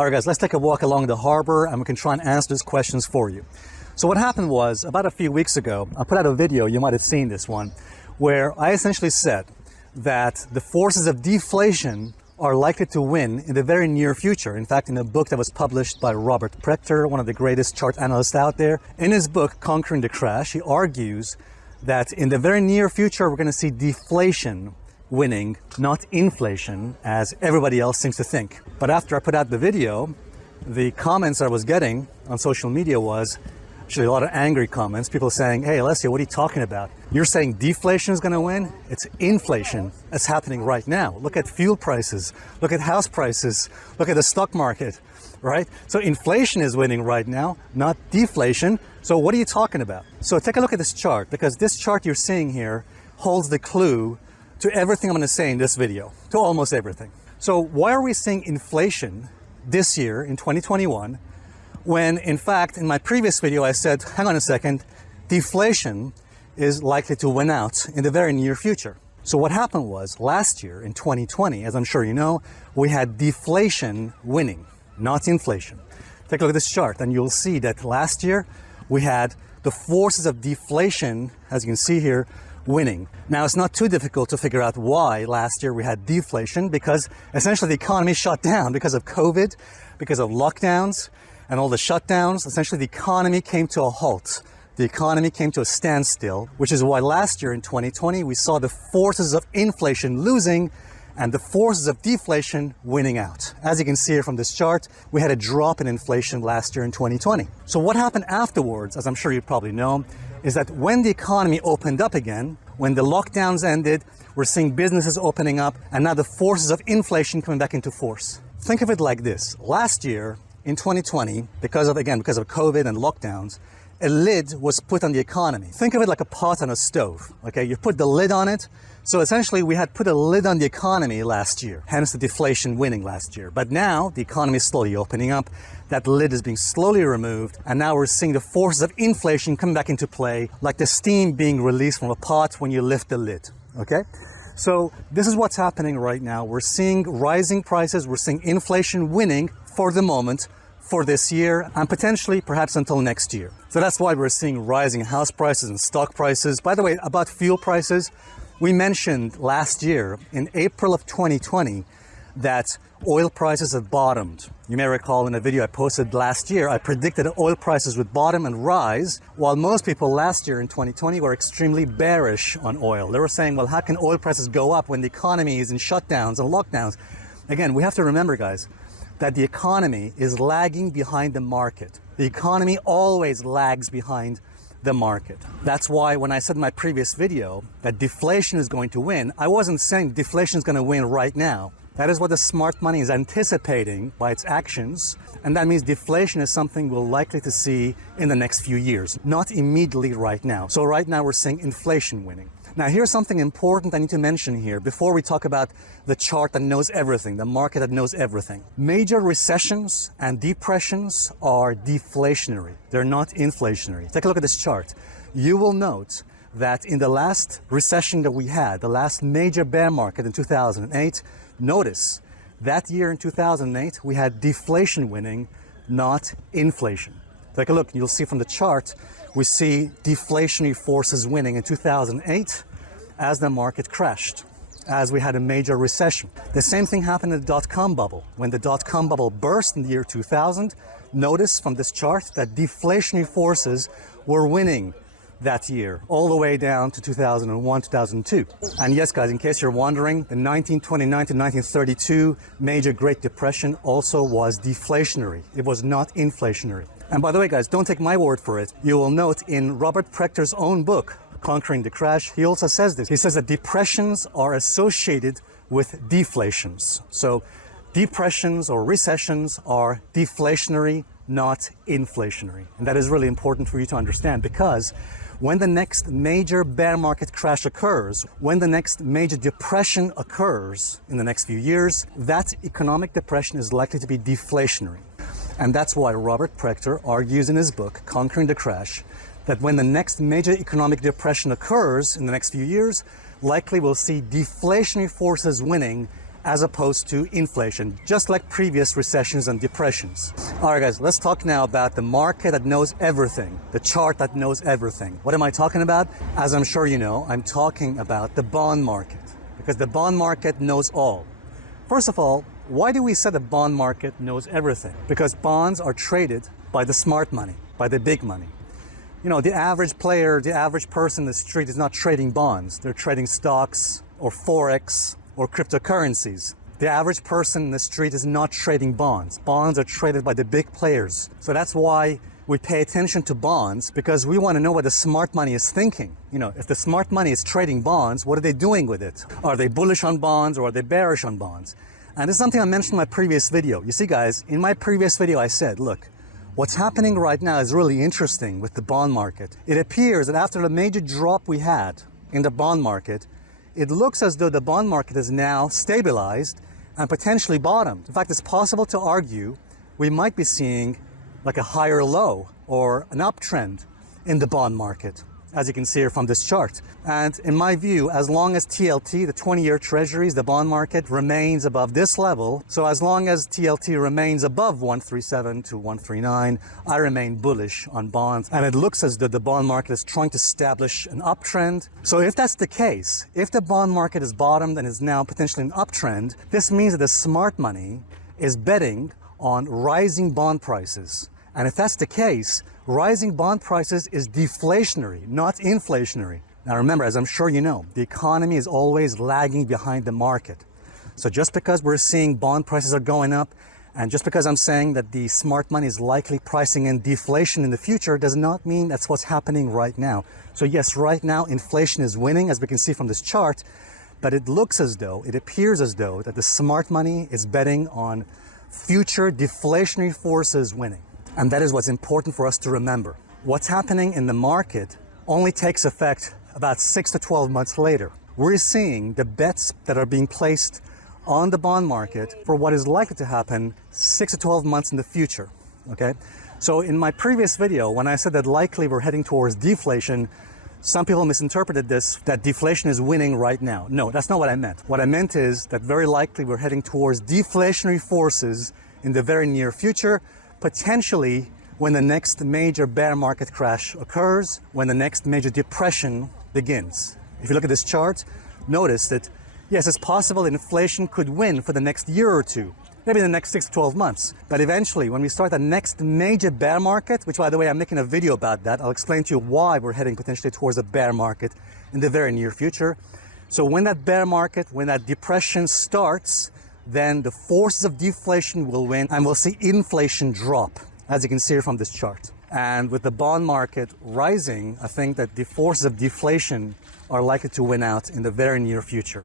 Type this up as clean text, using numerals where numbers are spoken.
All right, guys, let's take a walk along the harbor and we can try and answer these questions for you. So what happened was, about a few weeks ago, I put out a video, you might have seen this one, where I essentially said that the forces of deflation are likely to win in the very near future. In fact, in a book that was published by Robert Prechter, one of the greatest chart analysts out there, in his book, Conquering the Crash, he argues that in the very near future, we're going to see deflation winning, not inflation, as everybody else seems to think. But after I put out the video, the comments I was getting on social media was actually a lot of angry comments, people saying, hey, Alessio, what are you talking about? You're saying deflation is going to win? It's inflation that's happening right now. Look at fuel prices, look at house prices, look at the stock market, right? So inflation is winning right now, not deflation. So what are you talking about? So take a look at this chart, because this chart you're seeing here holds the clue to everything I'm going to say in this video, to almost everything. So why are we seeing inflation this year in 2021 when, in fact, in my previous video I said, hang on a second, deflation is likely to win out in the very near future? So what happened was, last year in 2020, as I'm sure you know, we had deflation winning, not inflation. Take a look at this chart and you'll see that last year we had the forces of deflation, as you can see here, winning. Now, it's not too difficult to figure out why last year we had deflation, because essentially the economy shut down because of COVID, because of lockdowns and all the shutdowns. Essentially the economy came to a halt. The economy came to a standstill, which is why last year in 2020 we saw the forces of inflation losing and the forces of deflation winning out. As you can see here from this chart, we had a drop in inflation last year in 2020. So what happened afterwards, as I'm sure you probably know, is that when the economy opened up again, when the lockdowns ended, we're seeing businesses opening up, and now the forces of inflation coming back into force. Think of it like this. Last year, in 2020, because of COVID and lockdowns, a lid was put on the economy. Think of it like a pot on a stove, okay? You put the lid on it. So essentially, we had put a lid on the economy last year, hence the deflation winning last year. But now, the economy is slowly opening up. That lid is being slowly removed, and now we're seeing the forces of inflation come back into play, like the steam being released from a pot when you lift the lid, okay? So this is what's happening right now. We're seeing rising prices, we're seeing inflation winning for the moment, for this year, and potentially perhaps until next year. So that's why we're seeing rising house prices and stock prices. By the way, about fuel prices, we mentioned last year in April of 2020 that oil prices have bottomed. You may recall in a video I posted last year, I predicted that oil prices would bottom and rise, while most people last year in 2020 were extremely bearish on oil. They were saying, well, how can oil prices go up when the economy is in shutdowns and lockdowns? Again, we have to remember, guys, that the economy is lagging behind the market. The economy always lags behind the market. That's why when I said in my previous video that deflation is going to win, I wasn't saying deflation is going to win right now. That is what the smart money is anticipating by its actions, and that means deflation is something we're likely to see in the next few years, not immediately right now. So right now we're seeing inflation winning. Now here's something important I need to mention here before we talk about the chart that knows everything, the market that knows everything. Major recessions and depressions are deflationary. They're not inflationary. Take a look at this chart. You will note that in the last recession that we had, the last major bear market in 2008, notice that year in 2008, we had deflation winning, not inflation. Take a look, you'll see from the chart, we see deflationary forces winning in 2008 as the market crashed, as we had a major recession. The same thing happened in the dot-com bubble. When the dot-com bubble burst in the year 2000, notice from this chart that deflationary forces were winning that year, all the way down to 2001, 2002. And yes, guys, in case you're wondering, the 1929 to 1932 major Great Depression also was deflationary. It was not inflationary. And by the way, guys, don't take my word for it. You will note in Robert Prechter's own book, Conquering the Crash, he also says this. He says that depressions are associated with deflations. So depressions or recessions are deflationary, not inflationary. And that is really important for you to understand, because when the next major bear market crash occurs, when the next major depression occurs in the next few years, that economic depression is likely to be deflationary. And that's why Robert Prechter argues in his book, Conquering the Crash, that when the next major economic depression occurs in the next few years, likely we'll see deflationary forces winning as opposed to inflation, just like previous recessions and depressions. All right, guys, let's talk now about the market that knows everything, the chart that knows everything. What am I talking about? As I'm sure you know, I'm talking about the bond market, because the bond market knows all. First of all, why do we say the bond market knows everything? Because bonds are traded by the smart money, by the big money. You know, the average player, the average person in the street is not trading bonds. They're trading stocks or Forex or cryptocurrencies. The average person in the street is not trading bonds. Bonds are traded by the big players. So that's why we pay attention to bonds, because we want to know what the smart money is thinking. You know, if the smart money is trading bonds, what are they doing with it? Are they bullish on bonds or are they bearish on bonds? And this is something I mentioned in my previous video. You see, guys, in my previous video I said, look, what's happening right now is really interesting with the bond market. It appears that after the major drop we had in the bond market, it looks as though the bond market is now stabilized and potentially bottomed. In fact, it's possible to argue we might be seeing like a higher low or an uptrend in the bond market, as you can see here from this chart. And in my view, as long as TLT, the 20-year treasuries, the bond market remains above this level, so as long as TLT remains above 137 to 139, I remain bullish on bonds. And it looks as though the bond market is trying to establish an uptrend. So if that's the case, if the bond market is bottomed and is now potentially an uptrend, this means that the smart money is betting on rising bond prices. And if that's the case, rising bond prices is deflationary, not inflationary. Now remember, as I'm sure you know, the economy is always lagging behind the market. So just because we're seeing bond prices are going up, and just because I'm saying that the smart money is likely pricing in deflation in the future, does not mean that's what's happening right now. So yes, right now inflation is winning, as we can see from this chart, but it looks as though, it appears as though that the smart money is betting on future deflationary forces winning. And that is what's important for us to remember. What's happening in the market only takes effect about 6 to 12 months later. We're seeing the bets that are being placed on the bond market for what is likely to happen 6 to 12 months in the future, okay? So in my previous video, when I said that likely we're heading towards deflation, some people misinterpreted this, that deflation is winning right now. No, that's not what I meant. What I meant is that very likely we're heading towards deflationary forces in the very near future, potentially when the next major bear market crash occurs, when the next major depression begins. If you look at this chart, notice that, yes, it's possible that inflation could win for the next year or two, maybe in the next 6 to 12 months. But eventually, when we start the next major bear market, which by the way, I'm making a video about that, I'll explain to you why we're heading potentially towards a bear market in the very near future. So when that bear market, when that depression starts, then the forces of deflation will win and we'll see inflation drop, as you can see here from this chart. And with the bond market rising, I think that the forces of deflation are likely to win out in the very near future.